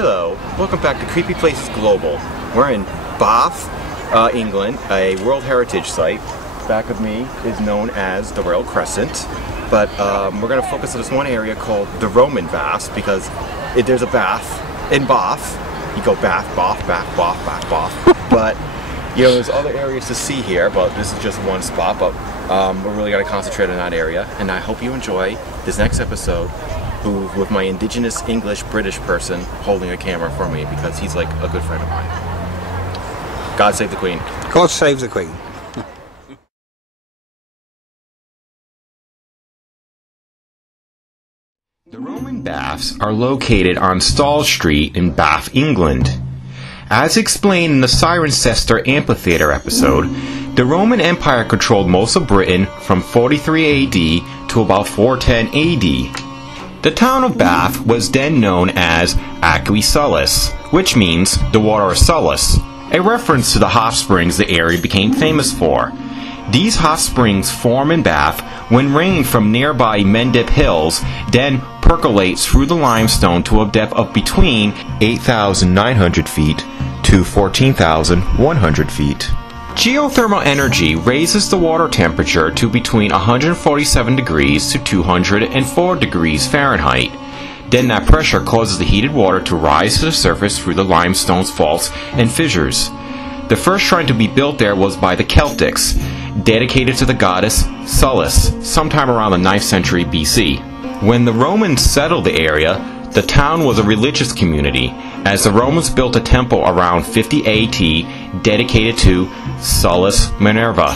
Hello, welcome back to Creepy Places Global. We're in Bath, England, a World Heritage Site. Back of me is known as the Royal Crescent, but we're going to focus on this one area called the Roman Baths because there's a bath in Bath. You go Bath, Bath, Bath, Bath, Bath, Bath. But you know, there's other areas to see here, but this is just one spot. But we're really going to concentrate on that area, and I hope you enjoy this next episode with my indigenous English British person holding a camera for me because he's like a good friend of mine. God save the Queen. God save the Queen. The Roman Baths are located on Stall Street in Bath, England. As explained in the Cirencester Amphitheatre episode, the Roman Empire controlled most of Britain from 43 AD to about 410 AD. The town of Bath was then known as Aquae Sulis, which means the water of Sulis, a reference to the hot springs the area became famous for. These hot springs form in Bath when rain from nearby Mendip Hills then percolates through the limestone to a depth of between 8,900 feet to 14,100 feet. Geothermal energy raises the water temperature to between 147 degrees to 204 degrees Fahrenheit. Then that pressure causes the heated water to rise to the surface through the limestone's faults and fissures. The first shrine to be built there was by the Celtics, dedicated to the goddess Sulis, sometime around the 9th century BC. When the Romans settled the area, the town was a religious community, as the Romans built a temple around 50 AD dedicated to Sulis Minerva,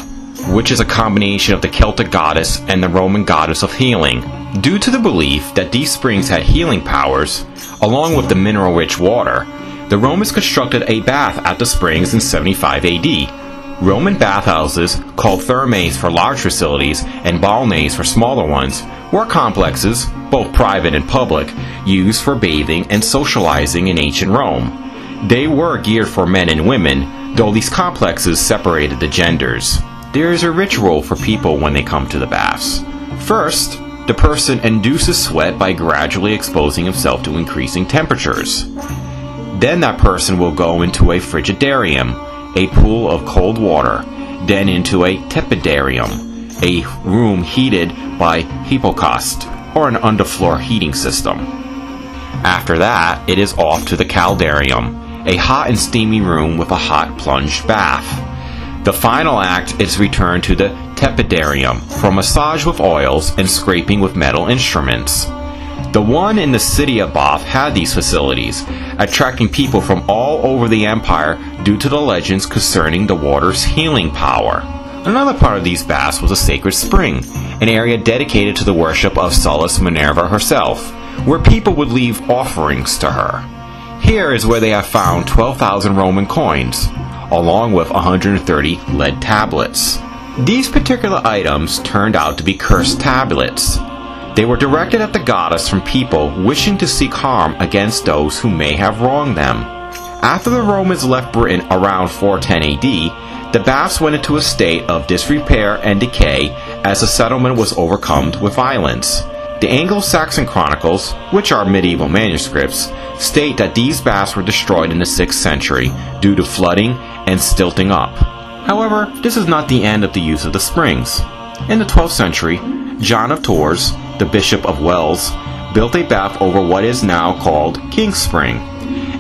which is a combination of the Celtic goddess and the Roman goddess of healing. Due to the belief that these springs had healing powers, along with the mineral-rich water, the Romans constructed a bath at the springs in 75 AD. Roman bathhouses, called thermae for large facilities and balneae for smaller ones, were complexes, both private and public, used for bathing and socializing in ancient Rome. They were geared for men and women, though these complexes separated the genders. There is a ritual for people when they come to the baths. First, the person induces sweat by gradually exposing himself to increasing temperatures. Then that person will go into a frigidarium, a pool of cold water, then into a tepidarium, a room heated by hypocaust, or an underfloor heating system. After that, it is off to the caldarium, a hot and steamy room with a hot plunged bath. The final act is returned to the tepidarium for massage with oils and scraping with metal instruments. The one in the city of Bath had these facilities, attracting people from all over the empire due to the legends concerning the water's healing power. Another part of these baths was a sacred spring, an area dedicated to the worship of Sulis Minerva herself, where people would leave offerings to her. Here is where they have found 12,000 Roman coins, along with 130 lead tablets. These particular items turned out to be cursed tablets. They were directed at the goddess from people wishing to seek harm against those who may have wronged them. After the Romans left Britain around 410 AD, the baths went into a state of disrepair and decay as the settlement was overcome with violence. The Anglo-Saxon chronicles, which are medieval manuscripts, state that these baths were destroyed in the 6th century due to flooding and stilting up. However, this is not the end of the use of the springs. In the 12th century, John of Tours, the Bishop of Wells, built a bath over what is now called King's Spring,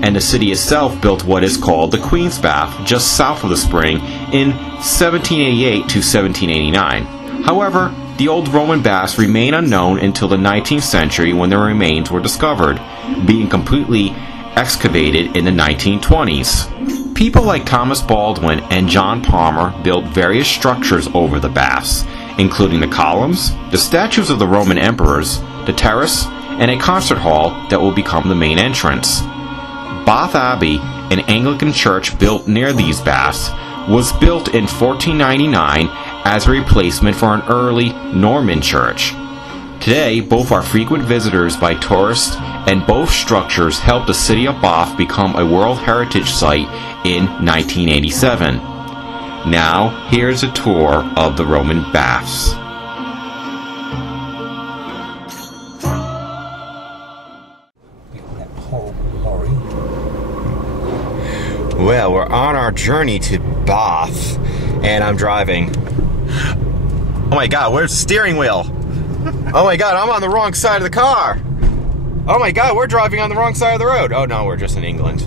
and the city itself built what is called the Queen's Bath just south of the spring in 1788 to 1789. However, the old Roman baths remain unknown until the 19th century when their remains were discovered, being completely excavated in the 1920s. People like Thomas Baldwin and John Palmer built various structures over the baths, including the columns, the statues of the Roman emperors, the terrace, and a concert hall that will become the main entrance. Bath Abbey, an Anglican church built near these baths, was built in 1499 as a replacement for an early Norman church. Today, both are frequent visitors by tourists, and both structures helped the city of Bath become a World Heritage Site in 1987. Now, here's a tour of the Roman baths. That whole lorry. Well, we're on our journey to Bath, and I'm driving. Oh my god, where's the steering wheel? Oh my god, I'm on the wrong side of the car. Oh my god, we're driving on the wrong side of the road. Oh no, we're just in England.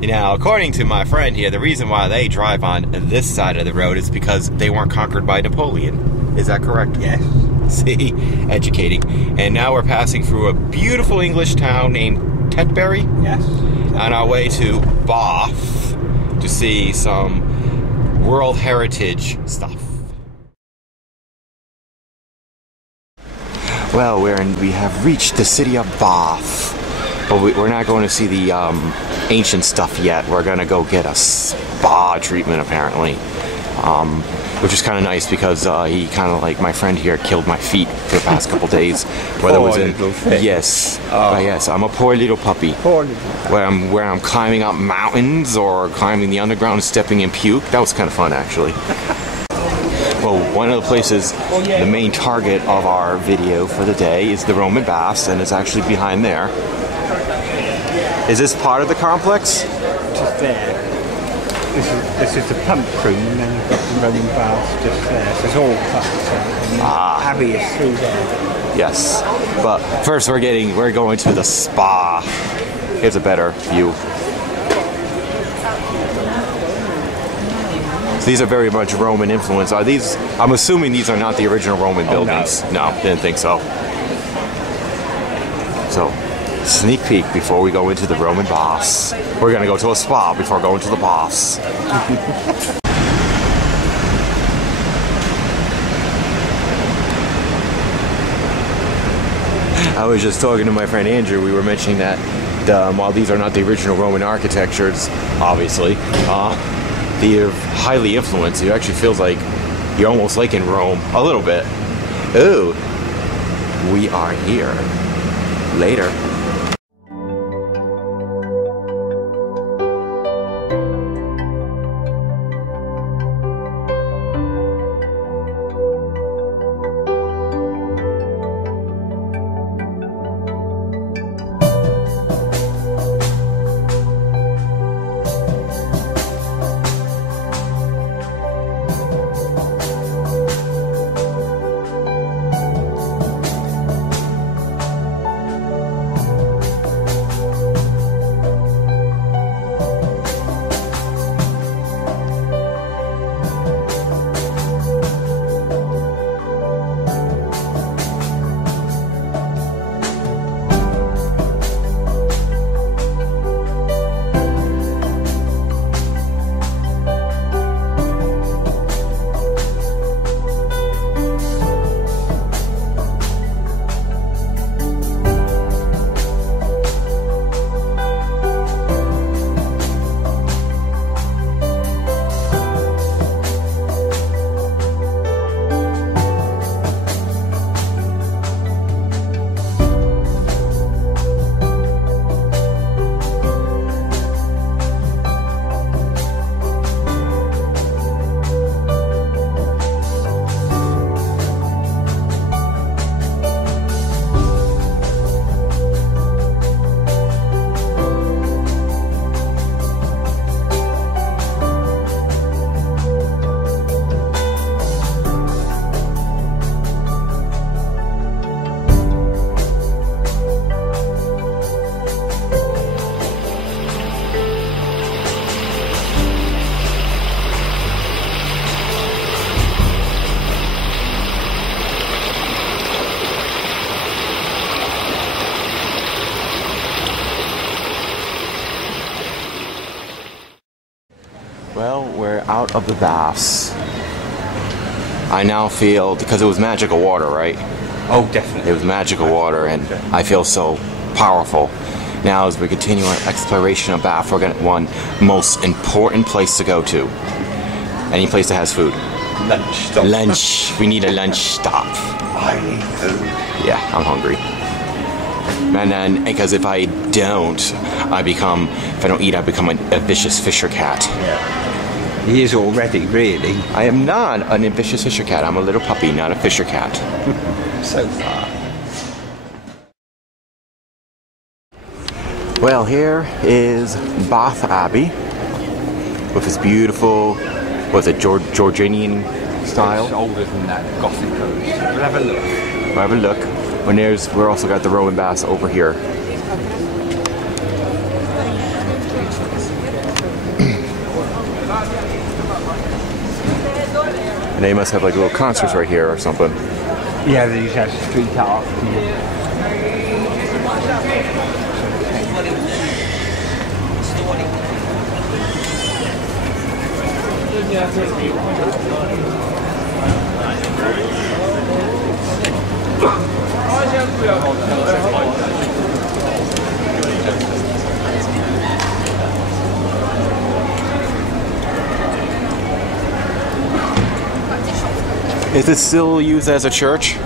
Now, according to my friend here, the reason why they drive on this side of the road is because they weren't conquered by Napoleon. Is that correct? Yes. See? Educating. And now we're passing through a beautiful English town named Tetbury. Yes. On our way to Bath to see some World Heritage stuff. Well, we have reached the city of Bath, but we're not going to see the ancient stuff yet. We're going to go get a spa treatment, apparently, which is kind of nice because he kind of, like my friend here, killed my feet for the past couple days. Whether it was in yes, yes, I'm a poor little puppy. Poor little puppy. Where I'm climbing up mountains or climbing the underground and stepping in puke. That was kind of fun, actually. Well, one of the places, the main target of our video for the day is the Roman baths, and it's actually behind there. Is this part of the complex? Just there. This is the pump room, and then you've got the Roman baths just there. So it's all pumps. And the Abbey is through there. Yes, but first we're going to the spa. Here's a better view. These are very much Roman influence. Are these? I'm assuming these are not the original Roman buildings. No, didn't think so. So, sneak peek before we go into the Roman baths. We're gonna go to a spa before going to the baths. I was just talking to my friend Andrew. We were mentioning that while these are not the original Roman architectures, obviously, they're highly influenced. It actually feels like you're almost like in Rome, a little bit. Ooh, we are here. Later. Well, we're out of the baths. I now feel, because it was magical water, right? Oh, definitely. It was magical water, and I feel so powerful. Now, as we continue our exploration of Bath, we're going to one most important place to go to. Any place that has food. Lunch stop. Lunch. We need a lunch stop. I need food. Yeah, I'm hungry. And then, because if I don't, if I don't eat, I become a vicious fisher cat. Yeah. He is already, really. I am not an ambitious fisher cat. I'm a little puppy, not a fisher cat. So far. Well, here is Bath Abbey with its beautiful, what's it, Georgian style? It's older than that, Gothic goes. We'll have a look. We'll have a look. And we're also got the Roman baths over here. And they must have like little concerts right here or something. Yeah, these have street art. Is this still used as a church?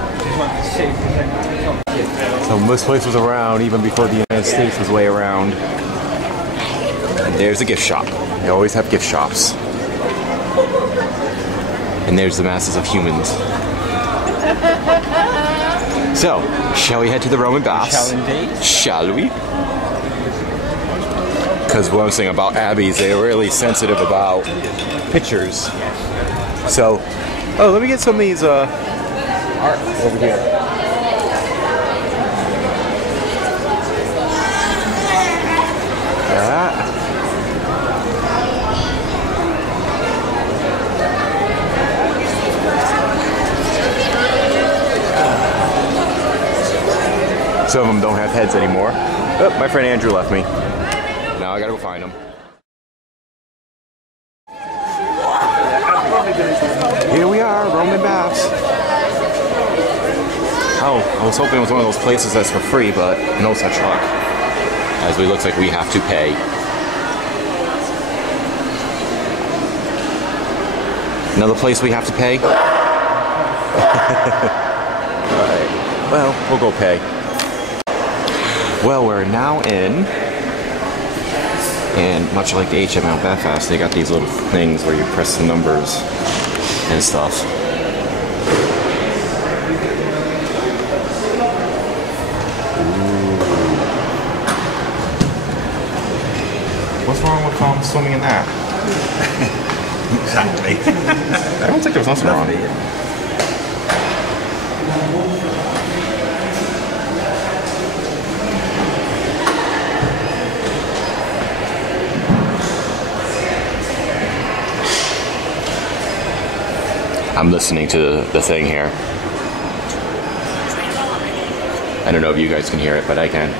So this place was around even before the United States was way around. And there's a gift shop. They always have gift shops. And there's the masses of humans. So, shall we head to the Roman baths? Shall indeed. Shall we? Because what I'm saying about abbeys, they're really sensitive about pictures. So, oh, let me get some of these art over here. Some of them don't have heads anymore. Oh, my friend Andrew left me. Now I gotta go find him. Here we are, Roman baths. Oh, I was hoping it was one of those places that's for free, but no such luck. As it looks like we have to pay. Another place we have to pay? Alright, well, we'll go pay. Well, we're now in, and much like the HML Belfast, they got these little things where you press the numbers and stuff. Ooh. What's wrong with swimming in that? Exactly. I don't think there's nothing wrong. I'm listening to the thing here. I don't know if you guys can hear it, but I can.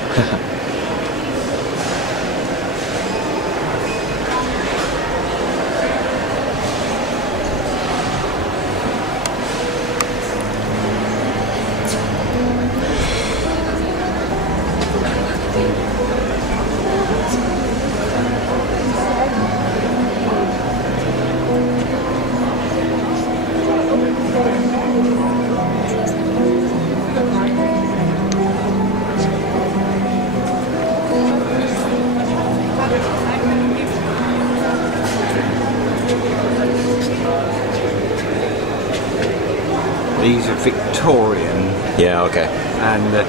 These are Victorian. Yeah, okay. And the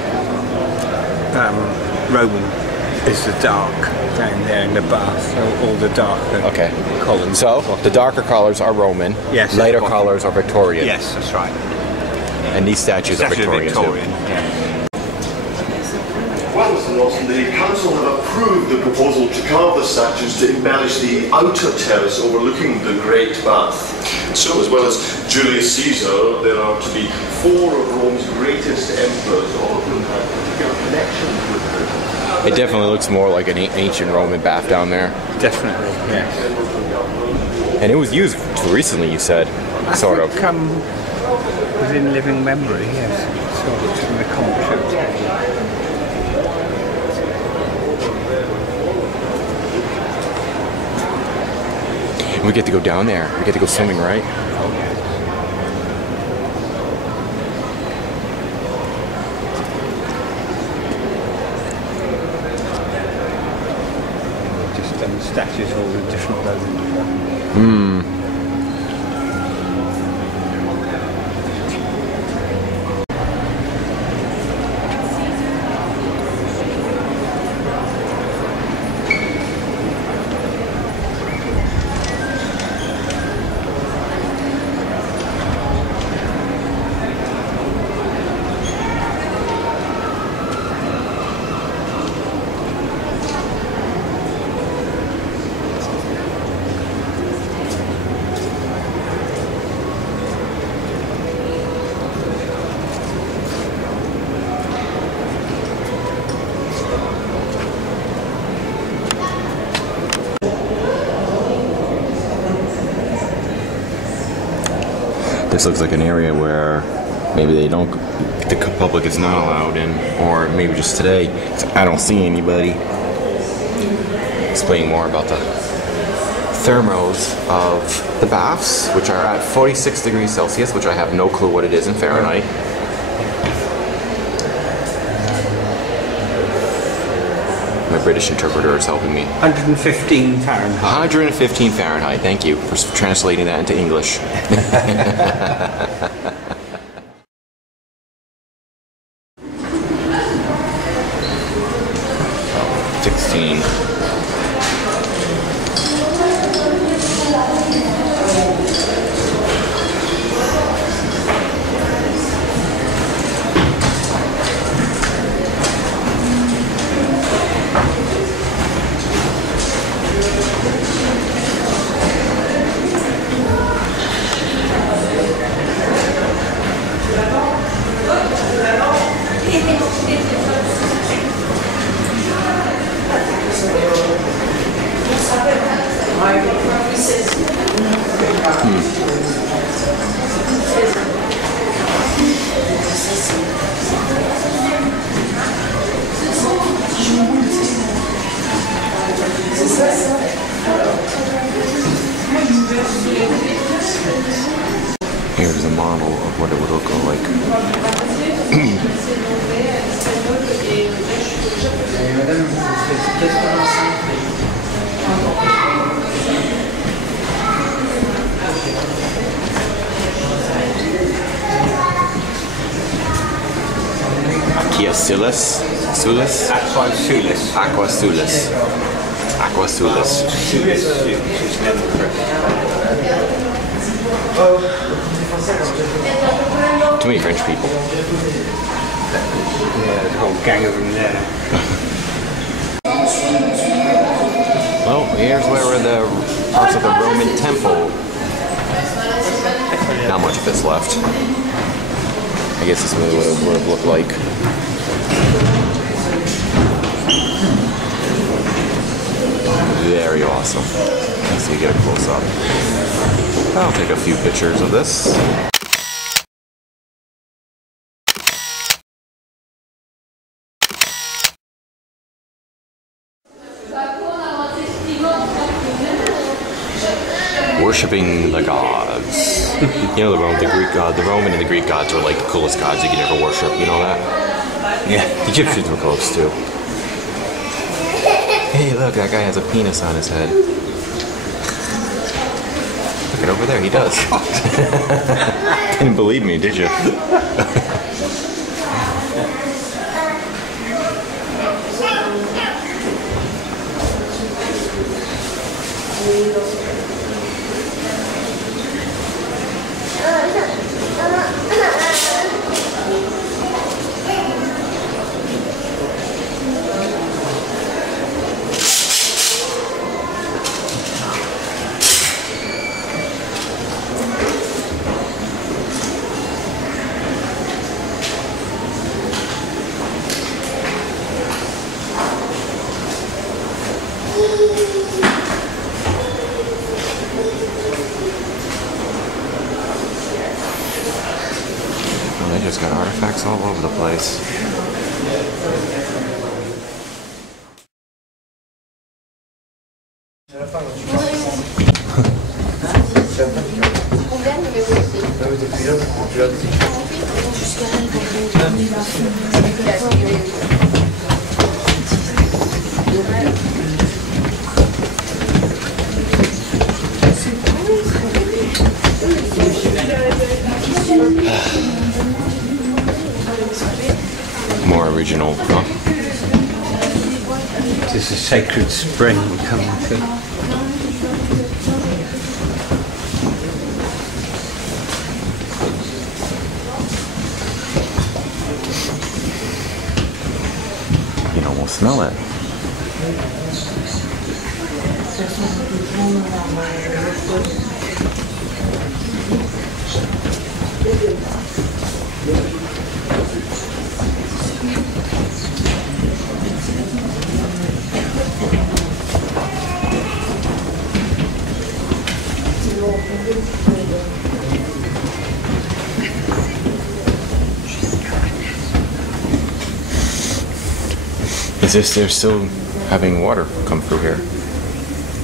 Roman is the dark down there in the bath. So all the darker columns. So, the darker colors are Roman. Yes. Lighter colors are Victorian. Yes, that's right. And these statues are Victorian too. Well, Mr. Lawson, the council have approved the proposal to carve the statues to embellish the outer terrace overlooking the Great Bath. So, as well as Julius Caesar, there are to be 4 of Rome's greatest emperors, all of whom have particular connections with her. It definitely looks more like an ancient Roman bath down there. Definitely, yes. And it was used recently, you said, sort of. Within living memory, yes. Sort of in the comic shows. We get to go down there. We get to go swimming, right? Just statues all in different clothing. This looks like an area where maybe they don't, the public is not allowed in, or maybe just today. I don't see anybody. Explain more about the thermos of the baths, which are at 46 degrees Celsius, which I have no clue what it is in Fahrenheit. My British interpreter is helping me. 115 Fahrenheit. 115 Fahrenheit. Thank you for translating that into English. 16. Here's a model of what it would look like. Aqua Sulis? Sulis? Aqua Sulis. Aqua Sulis. Aqua Sulis. Too many French people. Yeah, there's a whole gang of them there. Well, here's where the parts of the Roman temple. Not much of it's left. I guess this is what it would have looked like. Very awesome. Let's see, get a close up. I'll take a few pictures of this. Worshipping the gods. You know, the Greek god, the Roman and the Greek gods are like the coolest gods you can ever worship. You know that? Yeah, the Egyptians were close too. Hey, look, that guy has a penis on his head. Look at over there, he does. Didn't believe me, did you? They just got artifacts all over the place. More original, huh? This is a sacred spring we're coming to. You can almost smell it. Is this, they're still having water come through here?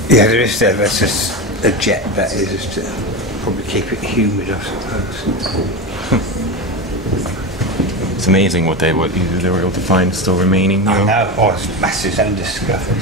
Yeah, there is there. That's just a jet that is just to probably keep it humid, I suppose. It's amazing what they were able to find still remaining. You know? I know. Oh, it's massive undiscovered.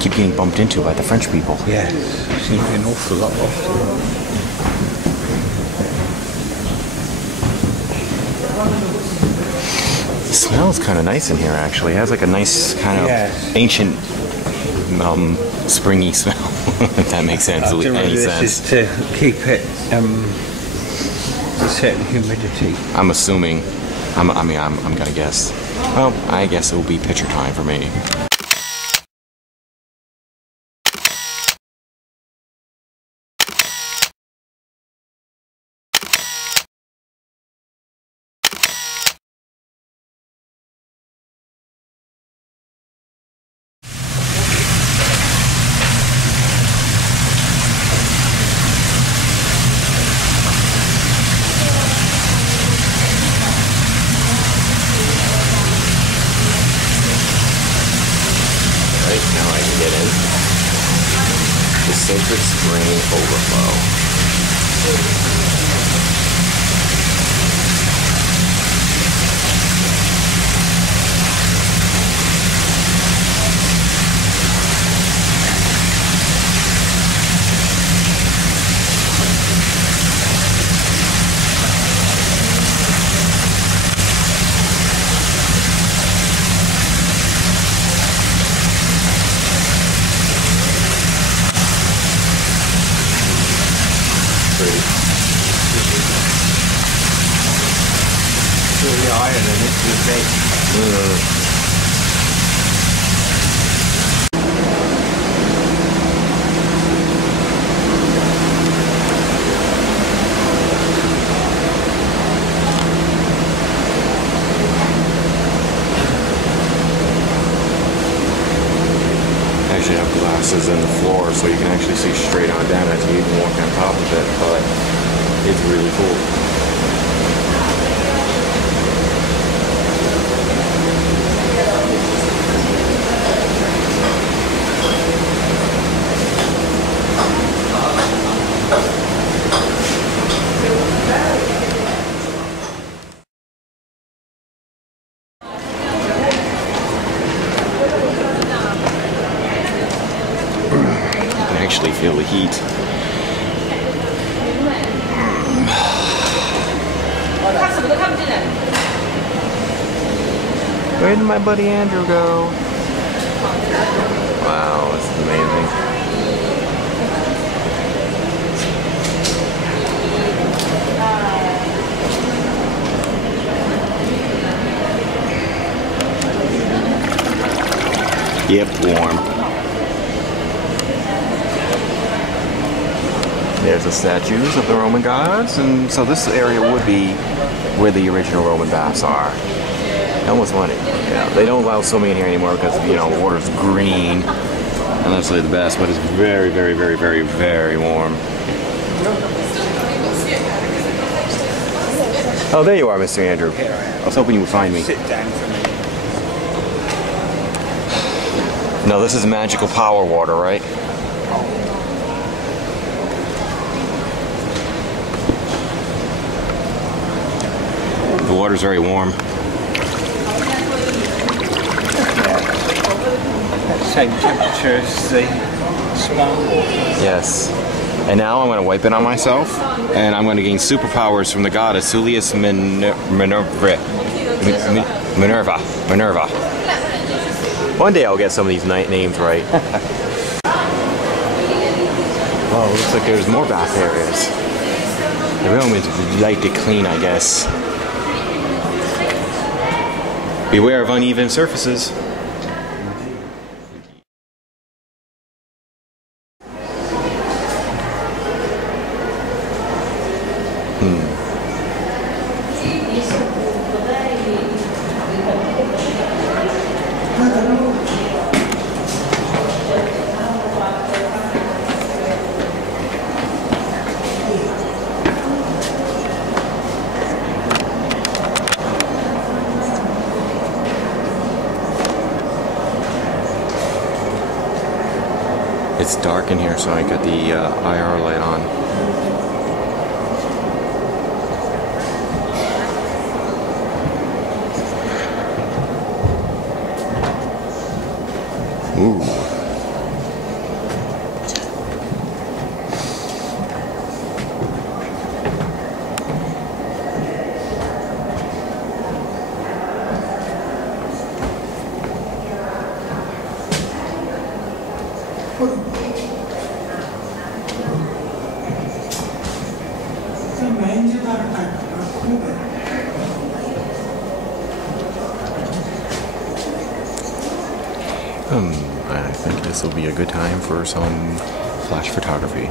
Keep getting bumped into by the French people. Yeah, seems to be an awful lot of It smells kind of nice in here, actually. It has like a nice kind of ancient, springy smell. If that makes sense. Any sense. This is to keep it a certain humidity. I'm assuming. I'm gonna guess. Well, I guess it will be picture time for me. Now I can get in. The sacred Spring Overflow. The iron and it's the big. Actually have glasses in the floor so you can actually see straight on down as you even walk on top of it, but it's really cool. Actually feel the heat. Where did my buddy Andrew go? Wow, this is amazing. Yep, warm. There's the statues of the Roman gods, and so this area would be where the original Roman baths are. I almost want it. Yeah, they don't allow swimming in here anymore because, you know, water's green. Not necessarily the best, but it's very, very, very, very, very warm. Oh, there you are, Mr. Andrew. I was hoping you would find me. Sit down for me. No, this is magical power water, right? The water's very warm. Same temperature as the spa water. Yes. And now I'm going to wipe it on myself, and I'm going to gain superpowers from the goddess Julius Minerva. One day I'll get some of these names right. Well, it looks like there's more bath areas. The Romans like to clean, I guess. Beware of uneven surfaces. It's dark in here, so I got the IR light on. Ooh. I think this will be a good time for some flash photography.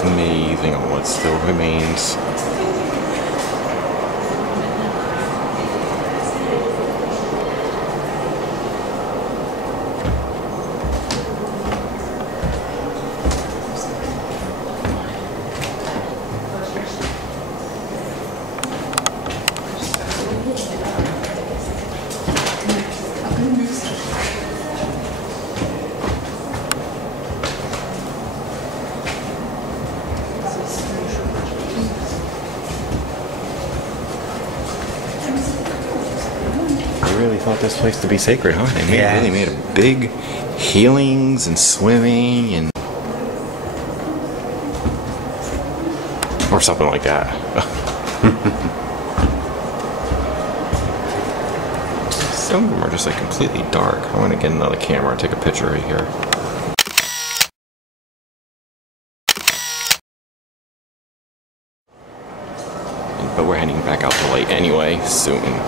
Amazing on what still remains. Really thought this place to be sacred, huh? They really made a big healings and swimming and or something like that. Some of them are just like completely dark. I want to get another camera and take a picture right here. But we're heading back out to light anyway soon.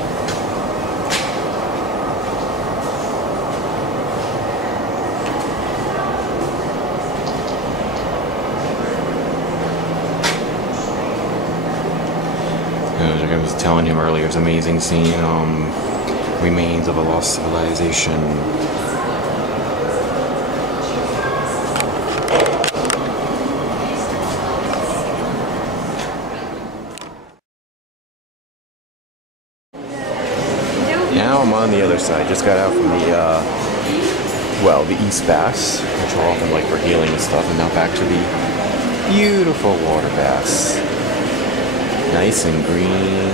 Like I was telling him earlier, it's amazing seeing remains of a lost civilization. Now I'm on the other side. Just got out from the East Baths, which are often like for healing and stuff, and now back to the beautiful water baths. Nice and green.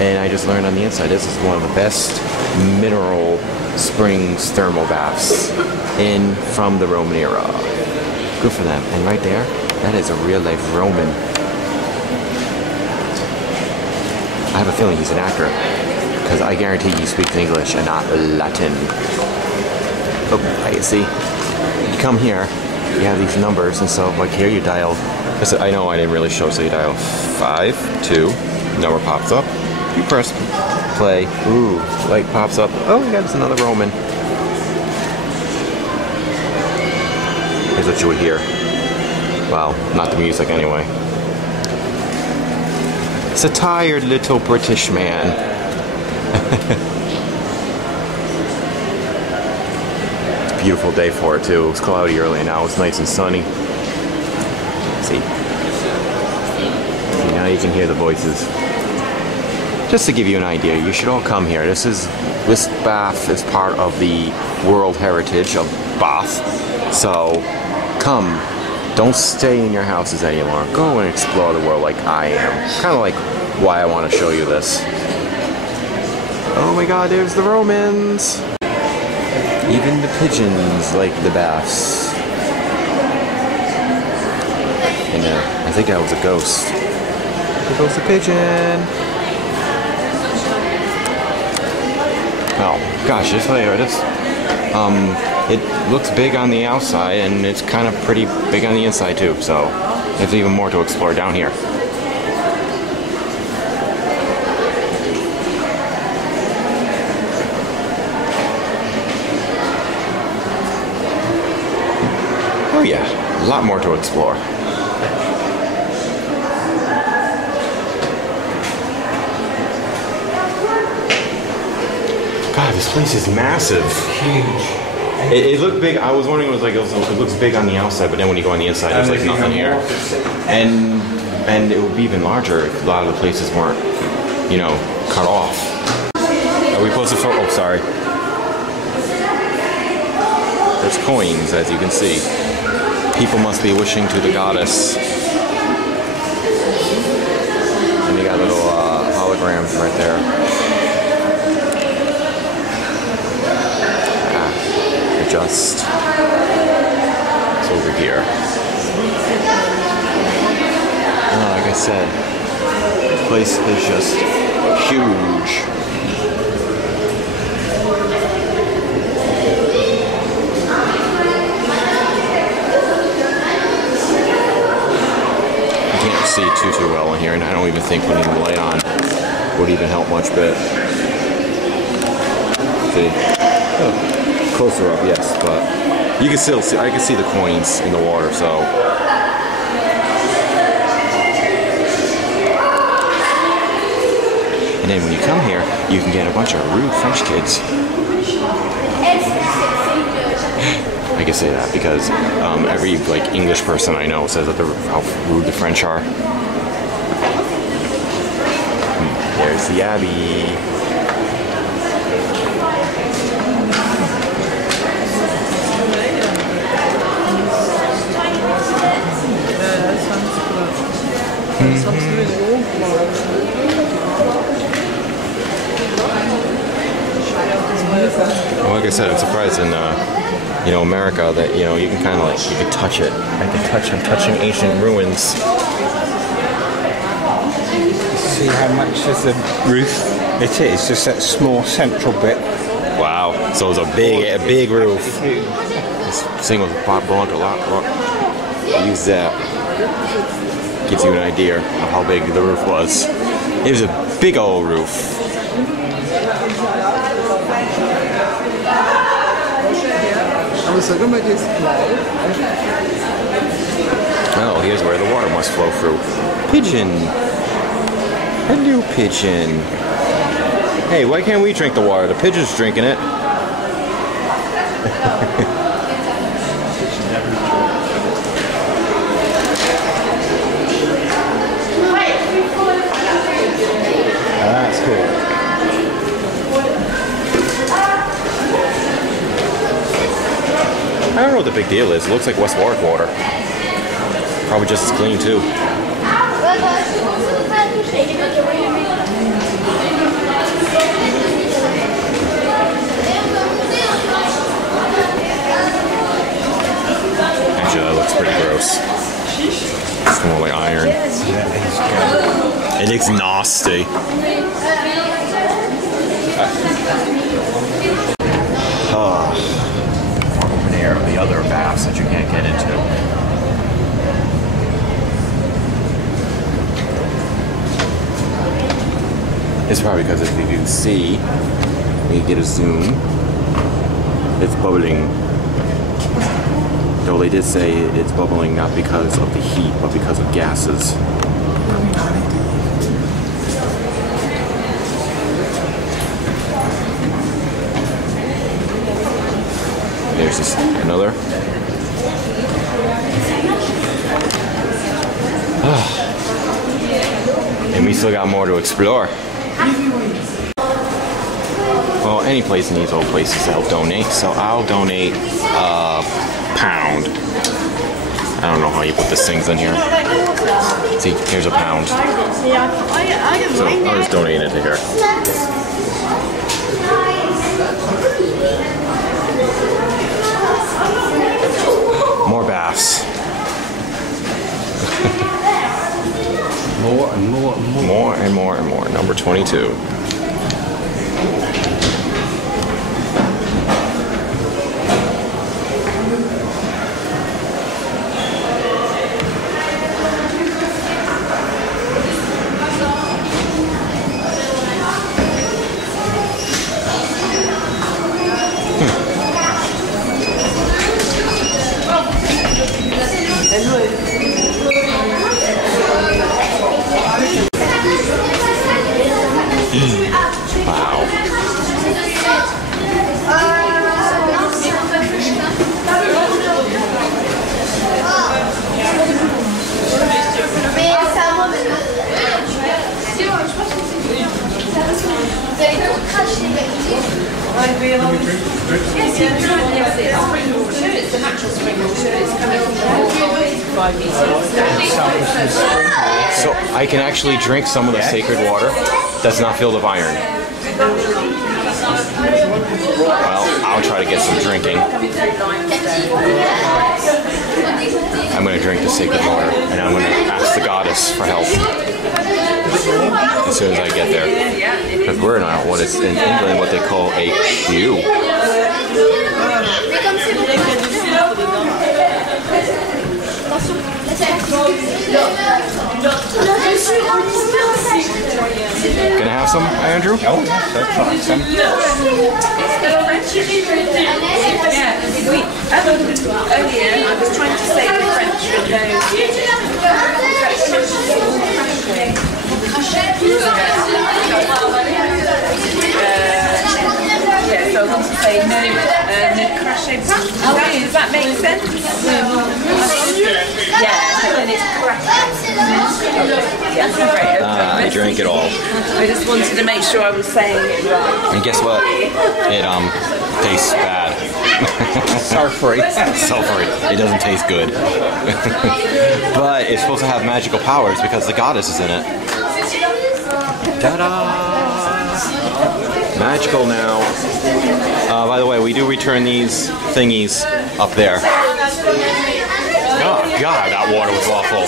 And I just learned on the inside, this is one of the best mineral springs thermal baths from the Roman era. Good for them. And right there, that is a real life Roman. I have a feeling he's an actor, because I guarantee he speaks English and not Latin. Oh, you see, you come here, you have these numbers, and so like here you dial. I know I didn't really show, so you dial 5, 2, number pops up, you press play, ooh, light pops up, oh yeah, there's another Roman. Here's what you would hear. Well, not the music anyway. It's a tired little British man. It's a beautiful day for it too. It was cloudy early, now it's nice and sunny. See, now you can hear the voices. Just to give you an idea, you should all come here. This bath is part of the World Heritage of Bath. So come, don't stay in your houses anymore. Go and explore the world like I am. Kind of like why I want to show you this. Oh my God, there's the Romans. Even the pigeons like the baths. in there. I think that was a ghost. There goes the pigeon. Oh gosh, this layer, it looks big on the outside and it's kind of pretty big on the inside too. So there's even more to explore down here. Oh yeah, a lot more to explore. God, this place is massive. Huge. It looked big. I was wondering, it looks big on the outside, but then when you go on the inside, there's like nothing here. And it would be even larger if a lot of the places weren't, you know, cut off. Are we supposed to? Oh, sorry. There's coins, as you can see. People must be wishing to the goddess. And you got little holograms right there. Just it's over here. Like I said, this place is just huge. You can't see too well in here, and I don't even think putting the light on would even help much bit. See? Oh. Closer up, yes, but you can still see. I can see the coins in the water, so. And then when you come here, you can get a bunch of rude French kids. I can say that because every like English person I know says that how rude the French are. There's the Abbey. Well, like I said, I'm surprised in you know, America that, you know, you can kind of like, you can touch it. I'm touching ancient ruins. See how much of the roof it is, just that small central bit. Wow, so it's a big roof. This thing was blown a lot. Use that. Gives you an idea of how big the roof was. It was a big old roof. Oh, here's where the water must flow through. Pigeon. Hello, pigeon. Hey, why can't we drink the water? The pigeon's drinking it. That's cool. I don't know what the big deal is. It looks like West Warwick water. Probably just as clean too. Actually, that looks pretty gross. It's more like iron. It looks nasty. Open air of the other baths that you can't get into. It's probably because if you can see, when you get a zoom, it's bubbling. Though they did say it's bubbling not because of the heat, but because of gases. There's this, another. And we still got more to explore. Well, any place in these old places to help donate, so I'll donate a pound. I don't know how you put these things in here. See, here's a pound. So I'll just donate it to here. More baths. and more and more. More and more and more. Number 22. Wow. It's the natural spring water. It's coming from the 5 meters. So I can actually drink some of the sacred water that's not filled with iron. Well, I'll try to get some drinking. I'm going to drink the sacred water, and I'm going to ask the goddess for help as soon as I get there. Because we're not what is in England what they call a queue. Gonna have some, Andrew? Oh, yes, I'll try some. Earlier, I was trying to say the French with so I want to say no crashing. Does that make sense? Yeah, and then it's crashing. I drank it all. I just wanted to make sure I was saying it right. And guess what? It tastes bad. Sulfury. Sulfury. It doesn't taste good. But it's supposed to have magical powers because the goddess is in it. Ta-da! Magical now. By the way, we do return these thingies up there. Oh God, that water was awful.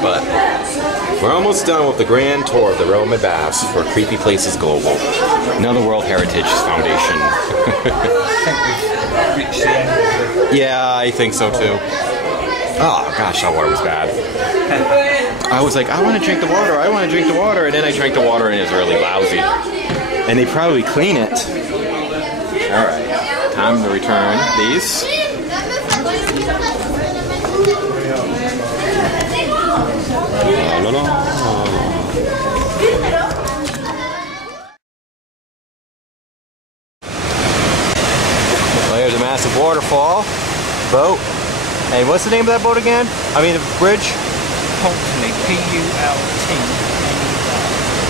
But we're almost done with the grand tour of the Roman baths for Creepy Places Global. Another World Heritage Foundation. Yeah, I think so too. Oh gosh, that water was bad. I was like, I want to drink the water, I want to drink the water, and then I drank the water and it's really lousy. And they probably clean it. Alright, time to return these. La, la, la. Well, here's a massive waterfall. Boat. Hey, what's the name of that boat again? I mean, the bridge? Pulteney, P-U-L-T-N-E-Y.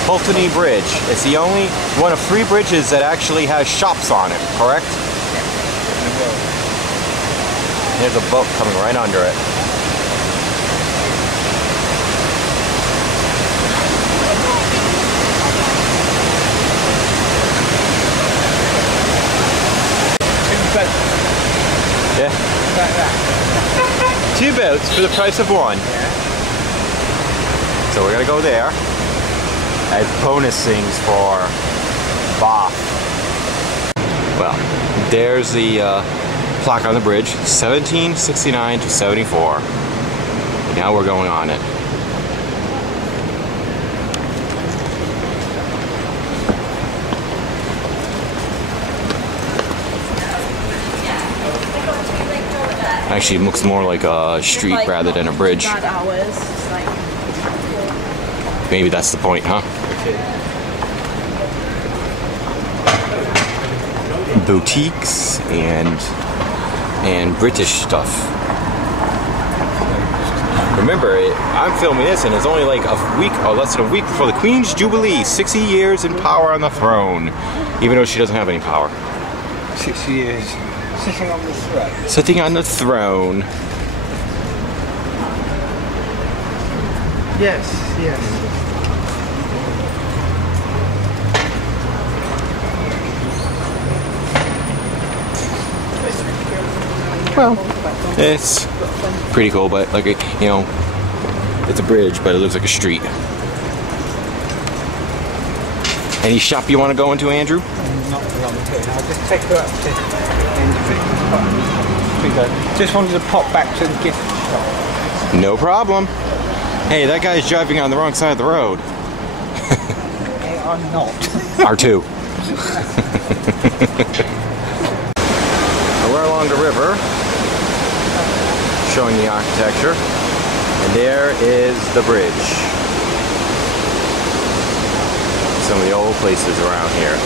Pulteney Bridge. It's the only one of 3 bridges that actually has shops on it, correct? There's a boat coming right under it. Yeah. Like that. 2 boats for the price of 1. So we're gonna go there as bonus things for Bath. Well, there's the plaque on the bridge, 1769 to 74. Now we're going on it. Actually, it looks more like a street rather than a bridge. Maybe that's the point, huh? Boutiques and British stuff. Remember, I'm filming this and it's only like a week or less than a week before the Queen's Jubilee. 60 years in power on the throne, even though she doesn't have any power. 60 years. Sitting on the throne. Sitting on the throne. Yes, yes. Well, It's pretty cool, but like, you know, it's a bridge, but it looks like a street. Any shop you want to go into, Andrew? Not long here. I'll just take her up to the end of it. Just wanted to pop back to the gift shop. No problem. Hey, that guy's driving on the wrong side of the road. They are not. R2. We're along the river, showing the architecture, and there is the bridge. Some of the old places around here.